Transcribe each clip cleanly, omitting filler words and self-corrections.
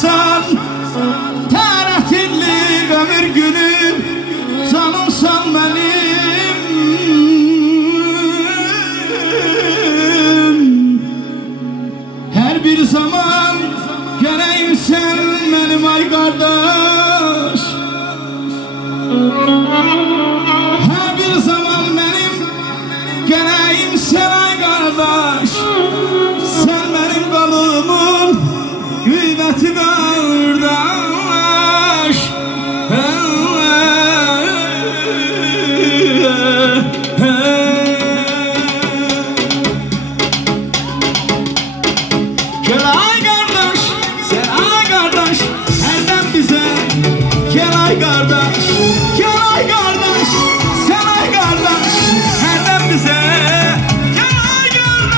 sen Teretinli ömür günü Canımsan benim Her bir zaman göreyim sen benim ay kardeş Her bir zaman benim göreyim sen ay kardeş Sen benim kanımın kıymeti kardeş Gel ay kardeş, sen ay kardeş Elden bize gel ay kardeş Gel ay kardeş, sen ay kardeş Elden bize gel ay kardeş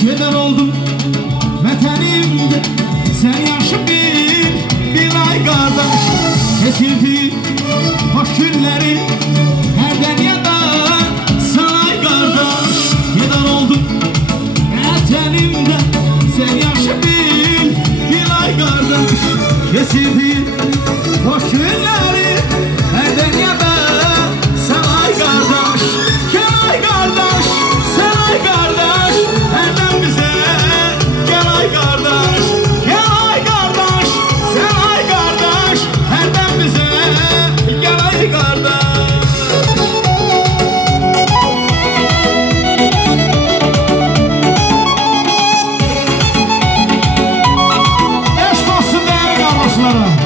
Keder oldum vatanimde Sen yaşın bir ay kardeş Kesildi hoş günleri Herden ya da sana kardeş Keder oldum vatanimde Sen yaşın bir ay kardeş Kesildi hoş günleri Herden ya da sana kardeş Gel ay kardeş, sen ay kardeş Herden bize gel ay kardeş Gel ay kardeş, sen ay kardeş Herden bize gel ay kardeş Eşk olsun değerli kardeşlerim